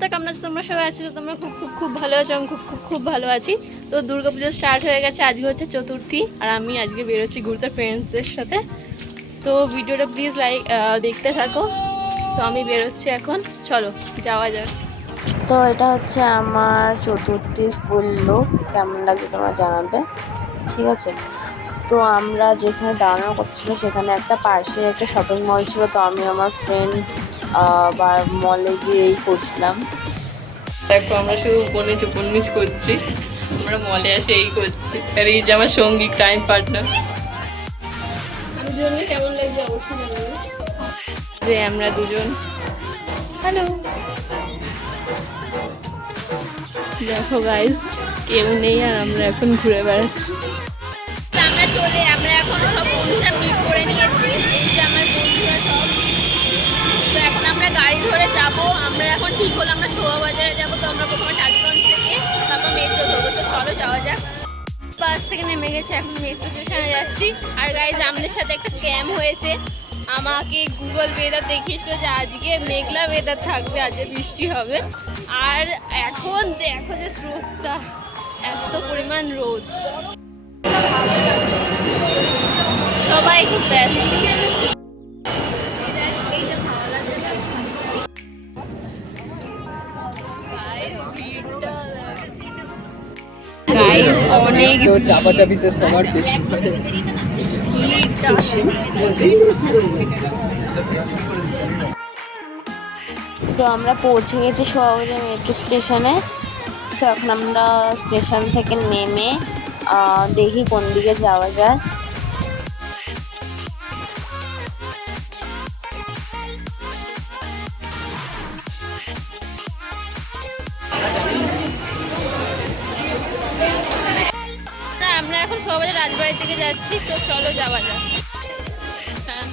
তা কেমন আছো তোমরা? সবাই আছো? তোমরা খুব খুব খুব ভালো আছো, আমি খুব খুব খুব ভালো আছি। তো দুর্গাপুজো স্টার্ট হয়ে গেছে, আজকে হচ্ছে চতুর্থী, আর আমি আজকে বেরোচ্ছি ঘুরতে ফ্রেন্ডসদের সাথে। তো ভিডিওটা প্লিজ দেখতে থাকো। তো আমি বেরোচ্ছি এখন, চলো যাওয়া যাক। তো এটা হচ্ছে আমার চতুর্থীর ফুল লুক। কেমন লাগছে তোমরা জানাবে, ঠিক আছে? তো আমরা যেখানে দাঁড়ানোর কথা ছিল সেখানে একটা পাশে একটা শপিং মল ছিল। তো আমি আমার ফ্রেন্ড বা মলে গিয়েই করছিলাম। দেখো আমরা শুধু উপন্যাস উপন্যাস করছি, আমরা মলে আসে এই করছি। আর এই যে আমার সঙ্গী, ক্রাইম পার্টনার। দুজনকে কেমন লাগছে অবশ্যই জানাবে। যে আমরা দুজন, হ্যালো, দেখো গাইস কেউ নেই আর আমরা এখন ঘুরে বেড়াচ্ছি। আমরা এখন সব বন্ধুরা মিট করে নিয়েছি, এই যে আমার বন্ধুরা সব। তো এখন আমরা গাড়ি ধরে যাব। আমরা এখন ঠিক হলো আমরা শোভাবাজারে যাব। তো আমরা প্রথমে টালিগঞ্জ থেকে তারপর মেট্রো ধরবো। তো চলো যাওয়া যাক। বাস থেকে নেমে গেছে, এখন মেট্রো স্টেশনে যাচ্ছি। আর গাইজ আমাদের সাথে একটা স্ক্যাম হয়েছে। আমাকে গুগল ওয়েদার দেখিয়েছিল যে আজকে মেঘলা ওয়েদার থাকবে, আজকে বৃষ্টি হবে। আর এখন দেখো যে স্রোতটা, এত পরিমাণ রোদ, সবাই খুব ব্যস্ত। গাইস অনেক চাপাচাপিতে সবার বেশি তো আমরা পৌঁছে গেছি শোভাবাজার মেট্রো স্টেশনে। তো এখন আমরা স্টেশন থেকে নেমে দেখি কোন দিকে যাওয়া যায়। আমরা এখন শোভাবাজার রাজবাড়ির দিকে যাচ্ছি। তো চলো যাওয়া যাক। হ্যাঁ,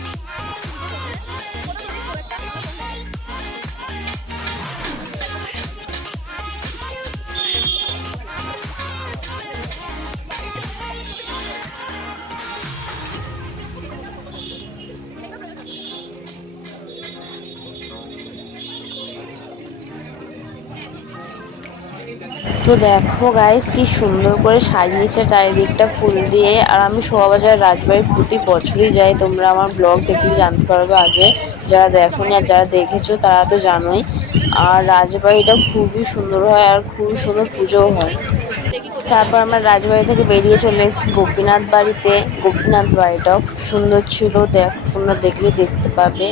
তো দেখো গাইস কি সুন্দর করে সাজিয়েছে চারিদিকটা ফুল দিয়ে। আর আমি শোভাবাজার রাজবাড়ির প্রতি বছরই যাই, তোমরা আমার ব্লগ দেখলে জানতে পারবে। আগে যারা দেখোনি আর যারা দেখেছো তারা তো জানোই। আর রাজবাড়িটা খুবই সুন্দর হয় আর খুবই সুন্দর পুজোও হয়। তারপর আমরা রাজবাড়ি থেকে বেরিয়ে চলে এসেছি গোপীনাথ বাড়িতে। গোপীনাথ বাড়িটাও খুব সুন্দর ছিল, তোমরা দেখলে দেখতে পাবে।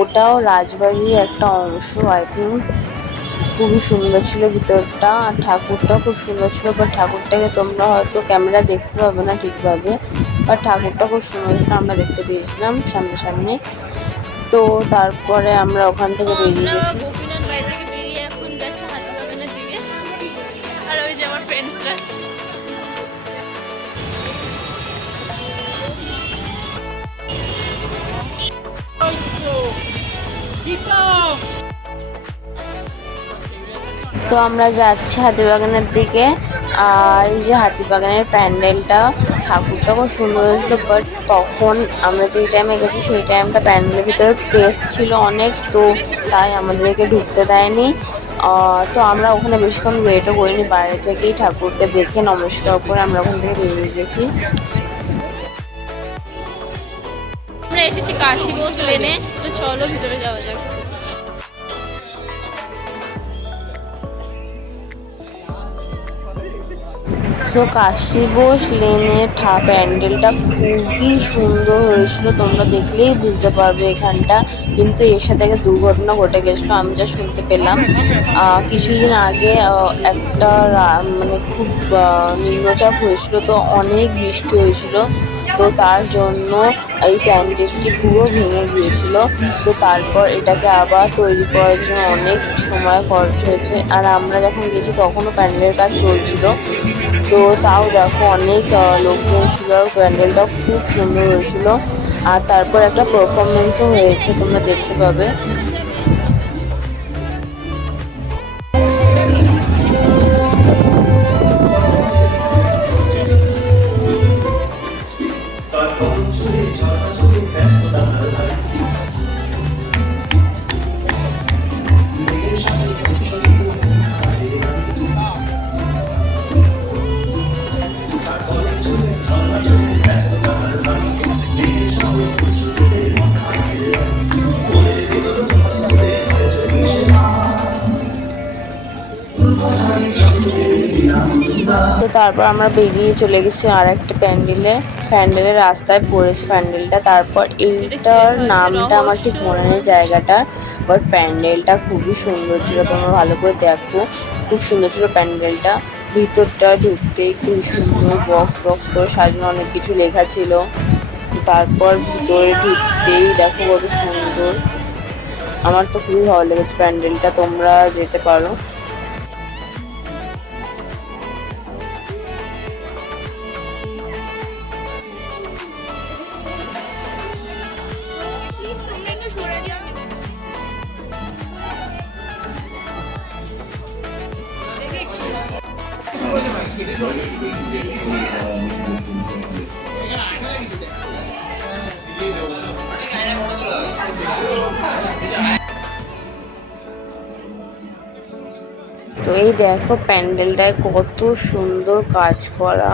ওটাও রাজবাড়ির একটা অংশ আই থিঙ্ক। খুবই সুন্দর ছিল ভিতরটা, আর ঠাকুরটাও খুব সুন্দর ছিল। বাট ঠাকুরটাকে তোমরা হয়তো ক্যামেরা দেখতে পাবে না ঠিকভাবে, বাট ঠাকুরটা খুব সুন্দর ছিল, আমরা দেখতে পেয়েছিলাম সামনে। তো তারপরে আমরা ওখান থেকে বেরিয়ে গেছি। গোপীনাথ বাড়ি থেকে বেরিয়ে এখন যাচ্ছি হাতিবাগানের দিকে। আর ওই যে আমার ফ্রেন্ডসরা। তো আমরা যাচ্ছি হাতিবাগানের দিকে। আর এই যে হাতিবাগানের প্যান্ডেলটা, ঠাকুরটা খুব সুন্দর হয়েছিল। বাট তখন আমরা যেই টাইমে গেছি সেই টাইমটা প্যান্ডেলের ভিতরে প্রেস ছিল অনেক, তো তাই আমাদেরকে ঢুকতে দেয়নি। তো আমরা ওখানে বেশিক্ষণ ওয়েটও করিনি, বাইরে থেকেই ঠাকুরকে দেখে নমস্কার করে আমরা ওখান থেকে বেরিয়ে গেছি। আমরা এসেছি কাশী বোস লেনে। তো চলো ভিতরে যাওয়া যাক। সো কাশী বোস লেনের প্যান্ডেলটা খুবই সুন্দর হয়েছিল, তোমরা দেখলেই বুঝতে পারবে এখানটা। কিন্তু এর সাথে একটা দুর্ঘটনা ঘটে গেছিলো, আমি যা শুনতে পেলাম। কিছুদিন আগে একটা মানে খুব নিম্নচাপ হয়েছিল, তো অনেক বৃষ্টি হয়েছিল। তো তার জন্য এই প্যান্ডেলটি পুরো ভেঙে গিয়েছিল। তো তারপর এটাকে আবার তৈরি করার জন্য অনেক সময় খরচ হয়েছে। আর আমরা যখন গেছি তখনও প্যান্ডেলের কাজ চলছিল। তো তাও দেখো অনেক লোকজন ছিল, আর প্যান্ডেলটাও খুব সুন্দর হয়েছিল। আর তারপর একটা পারফরমেন্সও হয়েছে, তোমরা দেখতে পাবে। তারপর আমরা বেরিয়ে চলে গেছি আর একটা প্যান্ডেলের রাস্তায় পড়েছে প্যান্ডেলটা। তারপর এইটার নামটা আমার ঠিক মনে নেই জায়গাটার, বাট প্যান্ডেলটা খুবই সুন্দর ছিল, তোমরা ভালো করে দেখো। খুব সুন্দর ছিল প্যান্ডেলটা, ভিতরটা ঢুকতেই খুব সুন্দর বক্স বক্স করে সাজানো, অনেক কিছু লেখা ছিল। তারপর ভিতরে ঢুকতেই দেখো কত সুন্দর, আমার তো খুবই ভালো লেগেছে প্যান্ডেলটা, তোমরা যেতে পারো। তো এই দেখো প্যান্ডেলটায় কত সুন্দর কাজ করা,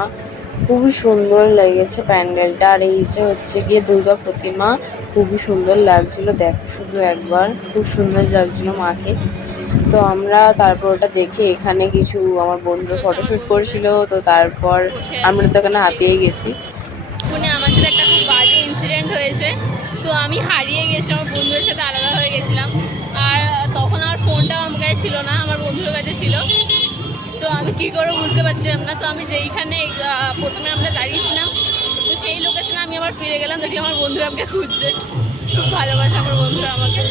খুবই সুন্দর লেগেছে প্যান্ডেলটা। আর এই যে হচ্ছে গিয়ে দুর্গা প্রতিমা, খুবই সুন্দর লাগছিল, দেখো শুধু একবার, খুব সুন্দর লাগছিল মাকে। তো আমরা তারপর ওটা দেখে এখানে কিছু আমার বন্ধুরা ফটোশ্যুট করছিল, তো তারপর আমরা তো এখানে হাঁপিয়ে গেছি। আমার সাথে একটা খুব বাজে ইনসিডেন্ট হয়েছে, তো আমি হারিয়ে গেছিলাম, আমার বন্ধুদের সাথে আলাদা হয়ে গেছিলাম। আর তখন আমার ফোনটা আমার কাছে ছিল না, আমার বন্ধুর কাছে ছিল। তো আমি কী করে বুঝতে পারছিলাম না। তো আমি যেইখানে প্রথমে আমরা দাঁড়িয়েছিলাম, তো সেই লোকেশনে আমি আবার ফিরে গেলাম, দেখি আমার বন্ধুরা আমাকে খুঁজছে, খুব ভালোবাসে আমার বন্ধুরা আমাকে।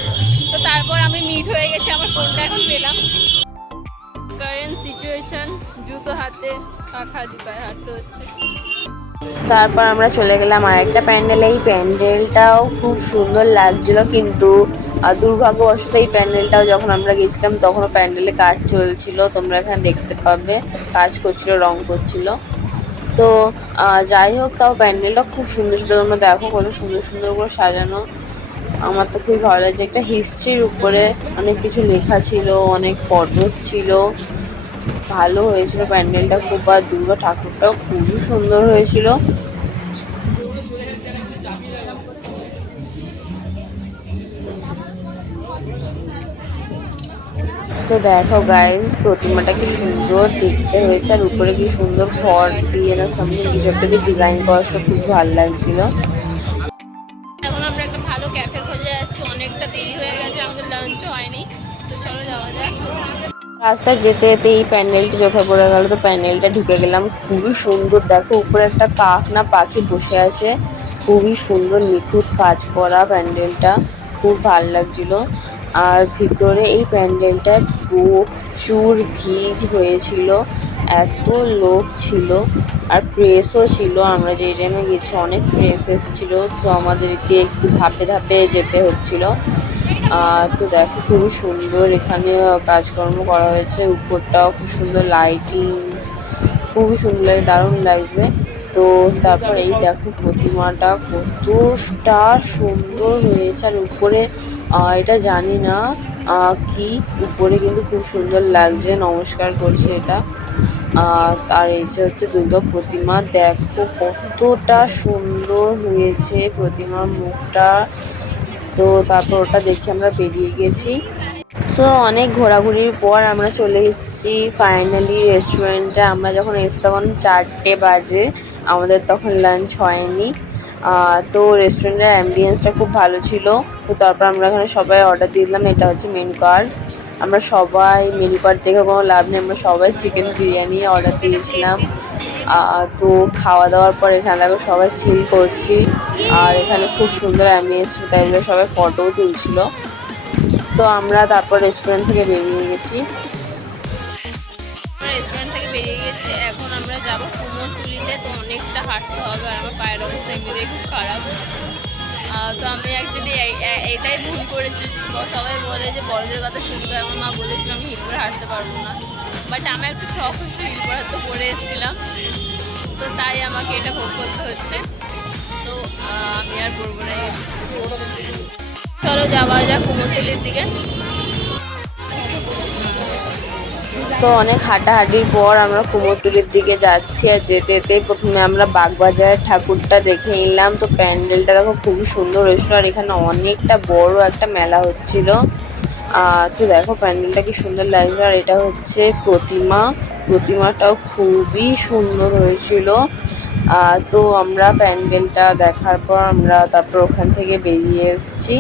তো তারপর আমি মিট হয়ে গেছি, আমার ফোনটা এখন পেলাম। কারেন্ট সিচুয়েশন, জুতো হাতে পাখা দিপায় হাঁটতে হচ্ছে। তারপর আমরা চলে গেলাম আরেকটা প্যান্ডেলে। এই প্যান্ডেলটাও খুব সুন্দর লাগছিল, কিন্তু দুর্ভাগ্যবশত এই প্যান্ডেলটাও যখন আমরা গেছিলাম তখনও প্যান্ডেলে কাজ চলছিল, তোমরা এখানে দেখতে পাবে কাজ করছিল, রং করছিল। তো যাই হোক, তাও প্যান্ডেলটা খুব সুন্দর ছিল, তোমরা দেখো কত সুন্দর সুন্দর করে সাজানো। আমার তো খুবই ভালো লাগছে, একটা হিস্ট্রির উপরে অনেক কিছু লেখা ছিল, অনেক ফটোস ছিল, ভালো হয়েছিল প্যান্ডেলটা খুব। আর দুর্গা ঠাকুরটাও খুবই সুন্দর হয়েছিল। তো দেখো গাইজ, প্রতিমাটা কি সুন্দর দেখতে হয়েছে, আর উপরে কি সুন্দর খড় দিয়ে না সামথিং কিছু একটা দিয়ে ডিজাইন করা, খুব ভালো লাগছিল। এখন আমরা একটা ভালো ক্যাফে খোঁজে যাচ্ছি, অনেকটা দেরি হয়ে গেছে, আমাদের লাঞ্চও হয়নি, তো চলো যাওয়া যাক। রাস্তায় যেতে যেতে এই প্যান্ডেলটা চোখে পড়ে গেল, তো প্যান্ডেলটা ঢুকে গেলাম, খুবই সুন্দর। দেখো উপরে একটা কাক না পাখি বসে আছে, খুবই সুন্দর নিখুঁত কাজ করা প্যান্ডেলটা, খুব ভাল লাগছিল। আর ভিতরে এই প্যান্ডেলটায় প্রচুর ভিড় হয়েছিল, এত লোক ছিল, আর প্রেসও ছিল। আমরা যেই টাইমে গেছি অনেক প্রেস এসেছিল, তো আমাদেরকে একটু ধাপে ধাপে যেতে হচ্ছিল। তো দেখো খুবই সুন্দর এখানে কাজকর্ম করা হয়েছে, উপরটাও খুব সুন্দর লাইটিং, খুবই সুন্দর লাগে, দারুণ লাগছে। তো তারপর এই দেখো প্রতিমাটা কতটা সুন্দর হয়েছে, আর উপরে এটা জানি না কি, উপরে কিন্তু খুব সুন্দর লাগছে, নমস্কার করছে এটা। আর এই যে হচ্ছে দুর্গা প্রতিমা, দেখো কতটা সুন্দর হয়েছে প্রতিমার মুখটা। তো তারপর ওটা দেখে আমরা বেরিয়ে গেছি। সো অনেক ঘোরাঘুরির পর আমরা চলে এসেছি ফাইনালি রেস্টুরেন্টে। আমরা যখন এসে তখন 4টে বাজে, আমাদের তখন লাঞ্চ হয়নি। তো রেস্টুরেন্টের অ্যাম্বিয়েন্সটা খুব ভালো ছিল। তো তারপর আমরা এখানে সবাই অর্ডার দিয়ে দিলাম, এটা হচ্ছে মেনু কার্ড। আমরা সবাই মেনু কার্ড দেখে কোনো লাভ নেই, আমরা সবাই চিকেন বিরিয়ানি অর্ডার দিয়েছিলাম। তো খাওয়া দাওয়ার পর এখানে দেখো সবাই চিল করছি, আর এখানে খুব সুন্দর অ্যাম্বিয়েন্স ছিল, তাই বলে সবাই ফটোও তুলছিল। তো আমরা তারপর রেস্টুরেন্ট থেকে বেরিয়ে গেছি। রেস্টুরেন্ট থেকে বেরিয়ে গেছি, এখন আমরা যাবো কুমোরটুলিতে। তো অনেকটা হাঁটতে হবে, আর আমার পায়ের অবস্থা এমনিতেই খুব খারাপ। তো আমি অ্যাকচুয়ালি এটাই ভুল করেছি, সবাই বলে যে বড়দের কথা শুনতে হয়, আমার মা বলেছিল আমি হিল করে হাঁটতে পারবো না, বাট আমি একটু শখ হচ্ছে হিল করে তো পরে এসেছিলাম, তো তাই আমাকে এটা ভোগ করতে হচ্ছে। তো আমি আর পড়বো না। চলো যাওয়া যাক কুমোরটুলির দিকে। তো অনেক হাঁটাহাঁটির পর আমরা কুমোরটুলির দিকে যাচ্ছি, আর যেতে যেতে প্রথমে আমরা বাগবাজারের ঠাকুরটা দেখে নিলাম। তো প্যান্ডেলটা দেখো খুবই সুন্দর হয়েছিল, আর এখানে অনেকটা বড় একটা মেলা হচ্ছিল। তো দেখো প্যান্ডেলটা কি সুন্দর লাগছে। আর এটা হচ্ছে প্রতিমাটাও খুবই সুন্দর হয়েছিল। তো আমরা প্যান্ডেলটা দেখার পর আমরা তারপর ওখান থেকে বেরিয়ে এসেছি।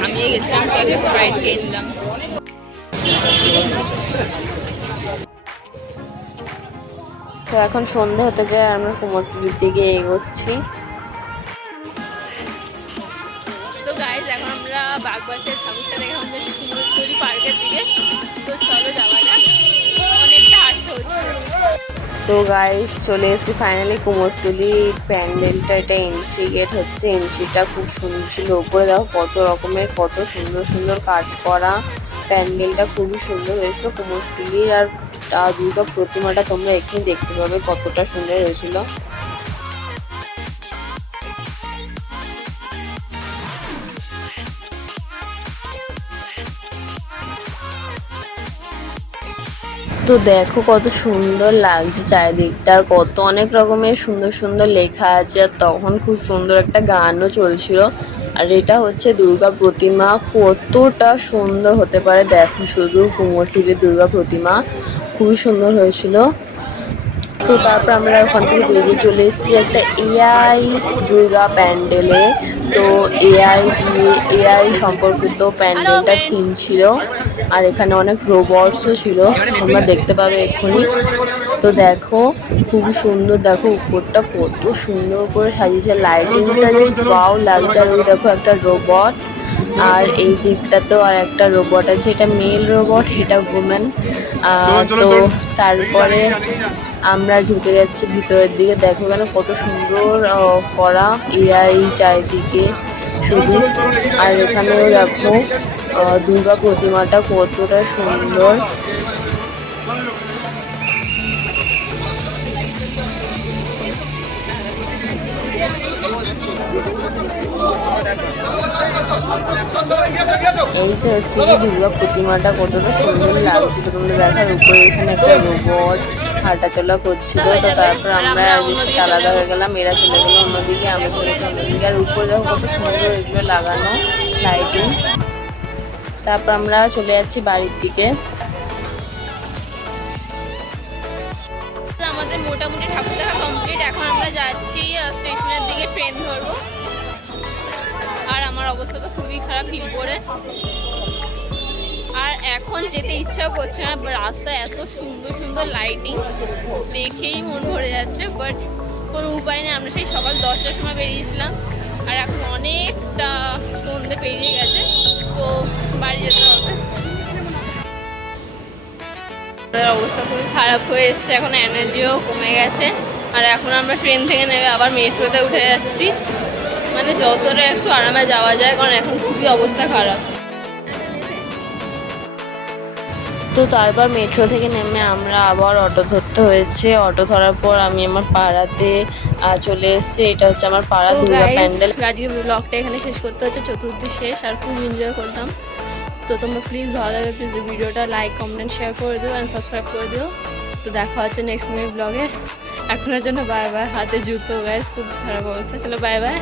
ঘামিয়ে গেছিলাম, তো একটা স্প্রাইট খেয়ে নিলাম। তো এখন সন্ধে হতে যায়, আমরা কুমোরটুলির দিকে এগোচ্ছি। তো গাইজ এখন আমরা বাগবাসের ঠাকুরটা দেখে আমাদের কুমোরটুলি পার্কের দিকে। তো চলো যাওয়া যাক, অনেকটা হাঁটতে হচ্ছে। তো গাইস চলে এসেছি ফাইনালি কুমোরটুলি প্যান্ডেলটা। এটা এন্ট্রি গেট হচ্ছে, এন্ট্রিটা খুব সুন্দর ছিল। উপরে দেখো কত রকমের কত সুন্দর সুন্দর কাজ করা। প্যান্ডেলটা খুবই সুন্দর হয়েছিল কুমোরটুলির। আর দুর্গা প্রতিমাটা তোমরা এখানে দেখতে পাবে কতটা সুন্দর হয়েছিল। তো দেখো কত সুন্দর লাগছে চারিদিকটা, আর কত অনেক রকমের সুন্দর সুন্দর লেখা আছে। আর তখন খুব সুন্দর একটা গানও চলছিল। আর এটা হচ্ছে দুর্গা প্রতিমা, কতটা সুন্দর হতে পারে দেখো শুধু কুমোরটুলির দুর্গা প্রতিমা, খুবই সুন্দর হয়েছিল। তো তারপর আমরা ওখান থেকে বেরিয়ে চলে এসেছি একটা এআই দুর্গা প্যান্ডেলে। তো এআই সম্পর্কিত প্যান্ডেলটা থিম ছিল। আর এখানে অনেক রোবটসও ছিল, তোমরা দেখতে পাবে এক্ষুনি। তো দেখো খুবই সুন্দর, দেখো উপরটা কত সুন্দর করে সাজিয়েছে, লাইটিংটা জাস্ট ওয়াও লাগছে। আর ওই দেখো একটা রোবট, আর এই দিকটাতেও আর একটা রোবট আছে, এটা মেল রোবট, এটা উমেন। তো তারপরে আমরা ঢুকে যাচ্ছি ভিতরের দিকে। দেখো কেন কত সুন্দর করা এআই চারিদিকে শুধু। আর এখানেও দেখো দুর্গা প্রতিমাটা কতটা সুন্দর। এই যে হচ্ছে কি দুর্গা প্রতিমাটা কতটা সুন্দর লাগছিল তোমরা দেখার। উপরে এখানে একটা রোবট হাঁটাচলা করছিল। তো তারপর আমরা বেশি আলাদা হয়ে গেলাম, এরা চলে গেলো অন্যদিকে, আমরা চলে গেছি অন্যদিকে। আর উপরে দেখো কত সুন্দর এগুলো লাগানো লাইটিং। তারপর আমরা চলে যাচ্ছি বাড়ির দিকে। আমাদের মোটামুটি ঠাকুর দেখা কমপ্লিট। এখন আমরা যাচ্ছি স্টেশনের দিকে, ট্রেন ধরবো। আর আমার অবস্থা তো খুবই খারাপ ফিল করে, আর এখন যেতে ইচ্ছাও করছে না। রাস্তায় এত সুন্দর সুন্দর লাইটিং দেখেই মন ভরে যাচ্ছে, বাট কোনো উপায় নেই। আমরা সেই সকাল 10টার সময় বেরিয়েছিলাম, আর এখন অনেকটা সন্ধে পেরিয়ে গেছে, তো বাড়ি যেতে হবে। তাদের অবস্থা খুবই খারাপ হয়ে এসছে, এখন এনার্জিও কমে গেছে। আর এখন আমরা ট্রেন থেকে নেমে আবার মেট্রোতে উঠে যাচ্ছি, মানে যতটা একটু আরামে যাওয়া যায়, কারণ এখন খুবই অবস্থা খারাপ। তো তারপর মেট্রো থেকে নেমে আমরা আবার অটো ধরতে হয়েছে। অটো ধরার পর আমি আমার পাড়াতে চলে এসেছি। এটা হচ্ছে আমার পাড়া দুর্গা প্যান্ডেল। আজকে ব্লগটা এখানে শেষ করতে হচ্ছে, চতুর্থী শেষ, আর খুব এনজয় করলাম। তো তোমরা প্লিজ ভালো লাগে প্লিজ ভিডিওটা লাইক কমেন্ট শেয়ার করে দিও অ্যান্ড সাবস্ক্রাইব করে দিও। তো দেখা হচ্ছে নেক্সট ব্লগে। এখনের জন্য বাই বাই। হাতে জুতো গাইস, খুব খারাপ অবস্থা। চলো বাই বাই।